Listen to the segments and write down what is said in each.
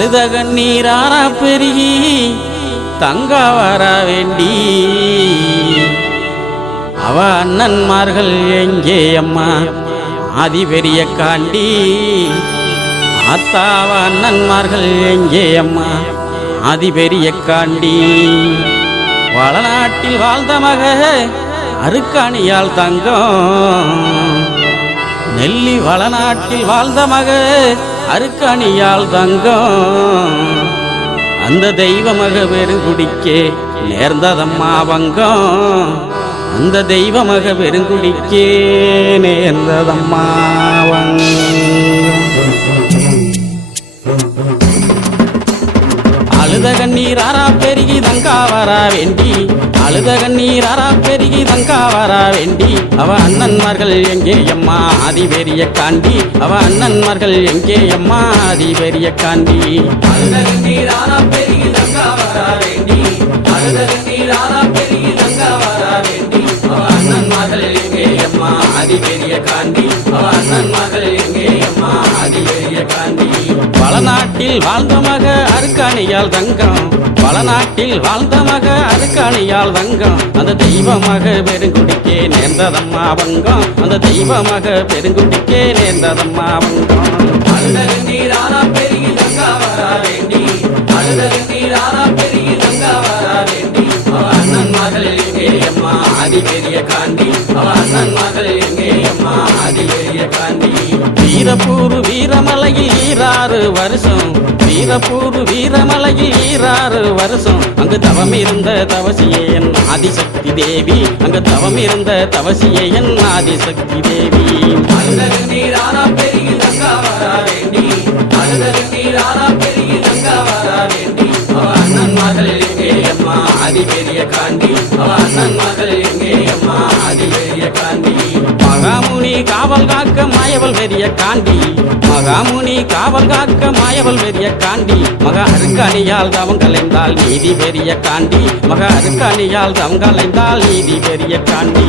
அழுத நீரான பெருகி தங்க வர வேண்டி. அவ அண்ணன்மார்கள் எங்கே அம்மா? ஆதி பெரிய காண்டி. ஆத்தாவ அண்ணன்மார்கள் எங்கே அம்மா? ஆதி பெரிய காண்டி. வளநாட்டில் வாழ்ந்த மக அருக்காணியால் தங்கம். நெல்லி வளநாட்டில் வாழ்ந்த மக அருக்கணியால் தங்கம். அந்த தெய்வமக பெருங்குடிக்கே நேர்ந்ததம்மா வங்கம். அந்த தெய்வமக பெருங்குடிக்கே நேர்ந்ததம்மா வங்கம். அழுத கண்ணீர் ஆறா பெருகி தங்கா வரா வேண்டி. அழுத கண்ணீர் ஆறா பெருகி தங்கா வரா வேண்டி. அவ அண்ணன்மார்கள் எங்கே அம்மா? ஆதிபெரிய காண்டி. அவ அண்ணன்மார்கள் எங்கே அம்மா? ஆதிபெரிய காண்டி. அழுத கண்ணீர் ஆறா பெருகி தங்கா வரா வேண்டி. அழுத கண்ணீர் ஆறா பெருகி தங்கா வரா வேண்டி. அவ அண்ணன்மார்கள் எங்கே அம்மா? ஆதிபெரிய காண்டி. வளநாட்டில் வாழ்ந்த மக அருக்காணியால் தங்கம். வளநாட்டில் வாழ்ந்த மக அருக்காணியால் தங்கம். அந்த தெய்வமாக பெருங்குடிக்கே நேர்ந்ததம்மா வங்கம். அந்த தெய்வமாக பெருங்குடிக்கே நேர்ந்ததம்மா வங்கம். அழுதல் நீரானா பெருகி தங்கா வரா வேண்டி அழுதல் நீரானா பெருகி தங்கா வரா வேண்டி அண்ணன் மகள் எங்கே அம்மா ஆதி பெரிய காண்டி அண்ணன் மகள் எங்கே அம்மா ஆதி பெரிய காண்டி. வீரப்பூர் வீரமலையில் ஈராறு வருஷம். வீரப்பூர் வீரமலையில் ஈராறு வருஷம். அங்கு தவம் இருந்த தவசியே என் ஆதிசக்தி தேவி. அங்கு தவம் இருந்த தவசியே என் ஆதிசக்தி தேவி. அழுதல் நீரானா பெருகி அண்ணன் மகள் எங்கே அம்மா? ஆதி பெரிய காண்டி அண்ணன் மகள் எங்கே அம்மா? காண்டி. மகாமுனி காவல் காக்க வெறிய காண்டி. மகாமுனி காவல் காக்க மாயவள் வெறிய காண்டி. மகா அருக்காணியால் தவம் கலைந்தால் நீதி வெறிய காண்டி. மகா அருக்காணியால் தவம் கலைந்தால் நீதி வெறிய காண்டி.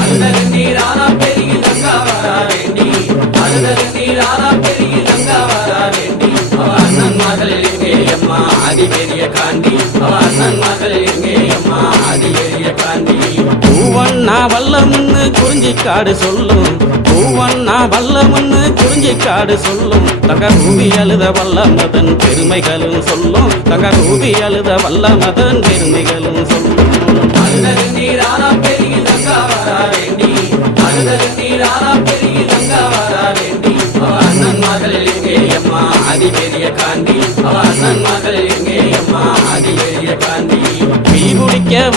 அழுதல் நீரானா பெருகி வேண்டி. குறிஞ்சி காடு சொல்லும். பூவண்ணா வல்லமுன்னு குறிஞ்சி காடு சொல்லும். தக ரூபி அழுத வல்லமதன் பெருமைகளும் சொல்லும். தக ரூபி அழுத வல்லமதன் பெருமைகளும் சொல்லும். அழுதல் பெரிய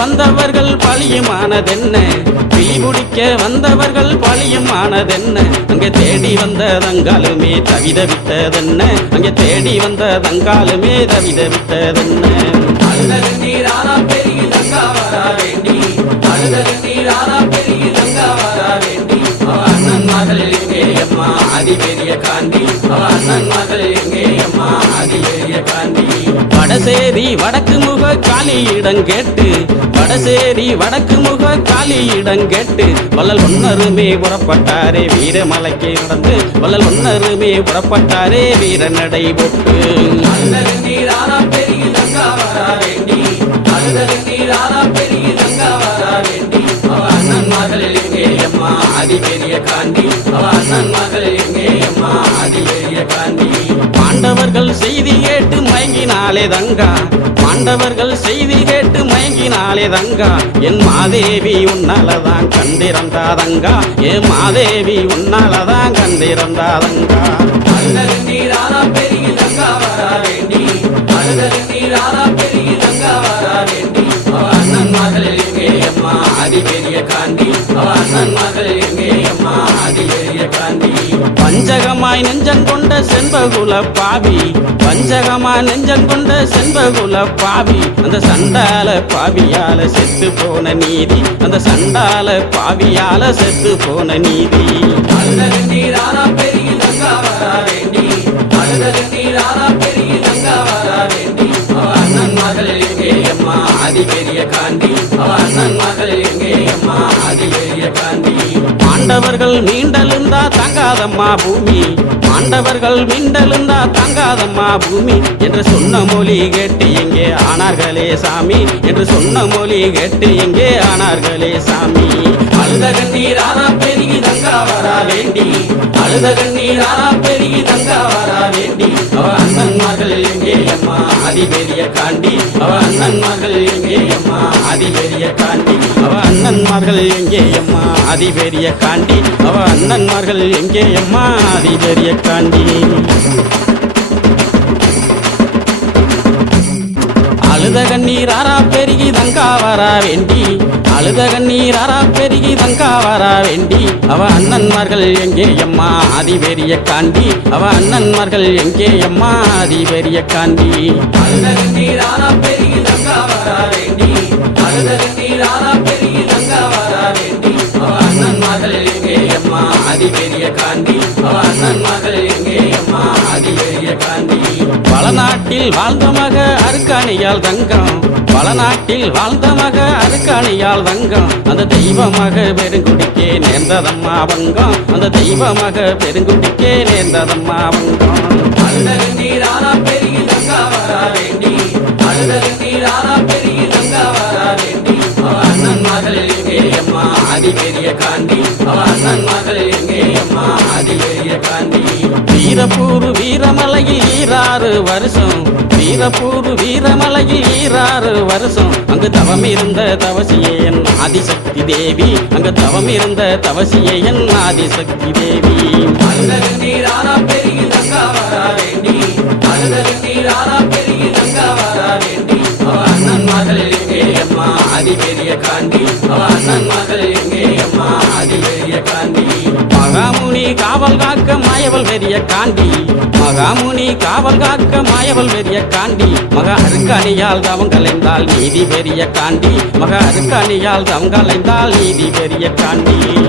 வந்தவர்கள் பழியுமானதென்ன? பீபுடிக்க வந்தவர்கள் பழியுமானதென்ன? அங்கே தேடி வந்த தங்காலுமே தவிதவித்ததென்ன அங்கே தேடி வந்த தங்காலுமே தவிதவித்ததென்ன அழுதல் நீரானா பெருகி தங்கா வரா வேண்டி. அழுதல் நீரானா பெருகி தங்கா வரா வேண்டி. அவ அண்ணன் மகள் எங்கே அம்மா? ஆதி பெரிய அவ அண்ணன் மகள் எங்கே அம்மா? ஆதி பெரிய காண்டி வடசேரி வடக்கு முக காளியிடம் கேட்டு வடசேரி வடக்கு முக காளியிடம் கேட்டு வள்ளல் ஒன்னருமே புறப்பட்டாரே வீரமலைக்கு நடந்து வள்ளல் ஒன்னருமே புறப்பட்டாரே வீர நடை போட்டு அண்ணன் எங்கே? அம்மா பெரிய காந்தி அவ அண்ணன் மகள் எங்கே? அம்மா மாண்டவர்கள் செய்தி கேட்டு மயங்கினாலே தங்கா. மாண்டவர்கள் செய்தி கேட்டு மயங்கினாலே தங்கா. என் மாதேவி உன்னாலதான் கண்டிறந்தாதங்கா என் மாதேவி உன்னாலதான் கண்டிருந்தாதங்கா நீரானா பெருகி தங்கா வரா வேண்டி. நீரானா தங்கா வரா வேண்டி. அண்ணன் மகள் அம்மா ஆதி பெரிய காண்டி அண்ணன் மகள் பஞ்சகமாய் நெஞ்சம் கொண்ட செண்பகுல பாவி. பஞ்சகமாய் நெஞ்சம் கொண்ட செண்பகுல பாவி. அந்த சண்டால பாவியால செத்து போன நீதி. அந்த சண்டால பாவியால செத்து போன நீதி. நீரானா பெருகி தங்கா வரா வேண்டி அழுதல் நீரானா பெருகி தங்கா வரா வேண்டி அவ அண்ணன் மகள் எங்கே அம்மா? ஆதி பெரிய அவ அண்ணன் மகள் எங்கே அம்மா? பெரிய பாண்டவர்கள் மீண்டெழுந்தா தங்காத தங்காதம்மா பூமி. ஆண்டவர்கள் மிண்டலுந்தா தங்காதம்மா பூமி. என்று சொன்ன மொழி கேட்டு எங்கே ஆனார்களே சாமி. என்று சொன்ன மொழி கேட்டு எங்கே ஆனார்களே சாமி. அழுத கண்ணீரானா பெருகி தங்கா வரா வேண்டி. அழுத கண்ணீரானா பெருகி தங்கா வரா வேண்டி. அவ அண்ணன் மகள் எங்கே அம்மா? அதிபெரிய காண்டி. அவ அண்ணன் மகள் எங்கே அம்மா? அதிபெரிய காண்டி. அவ அண்ணன்மார்கள் எங்கே அம்மா? அதிபெரிய காண்டி. அவ அண்ணன்மார்கள் எங்கே அம்மா? அதிபெரிய காண்டி. அழுத கண்ணீர் ஆரா பெருகி தங்கா வரா வேண்டி. அழுத கண்ணீர் ஆரா பெருகி தங்கா வரா வேண்டி. அவ அண்ணன்மார்கள் எங்கே அம்மா? அதிபெரிய காண்டி. அவ அண்ணன்மார்கள் எங்கே அம்மா? அதிபெரிய காண்டி. அழுத கண்ணீர் பெருகி தங்கா வரா வேண்டி. அழுத கண்ணீர் பெருகி பல நாட்டில் வாழ்ந்த மக அருக்காணியால் தங்கம். பல நாட்டில் வாழ்ந்த மக அருக்காணியால் தங்கம். அந்த தெய்வமாக பெருங்குடிக்கே நேர்ந்ததம்மா வங்கம். அந்த தெய்வமாக பெருங்குடிக்கே நேர்ந்ததம்மா வங்கம். அழுத நீரானா பெருகி தங்கா வரா வேண்டி அழுத நீரானா பெருகி தங்கா வரா வேண்டி அண்ணன் மகள் அம்மா அதிபெரிய காண்டி. அண்ணன் மகள் வீரப்பூர் வீரமலையில் ஈராறு வருஷம். வீரப்பூர் வீரமலையில் ஈராறு வருஷம். அங்கு தவம் இருந்த தவசியே என் ஆதிசக்தி தேவி. அங்கு தவம் இருந்த தவசியே என் ஆதிசக்தி தேவி. நீரான காவல் காக்க மாயவள் வெறிய காண்டி. மகாமுனி காவல் காக்க மாயவள் வெறிய காண்டி. மக அருக்கணியால் தவம் கலைந்தால் நீதி வெறிய காண்டி. மக அருக்கணியால் தவம் கலைந்தால் நீதி வெறிய காண்டி.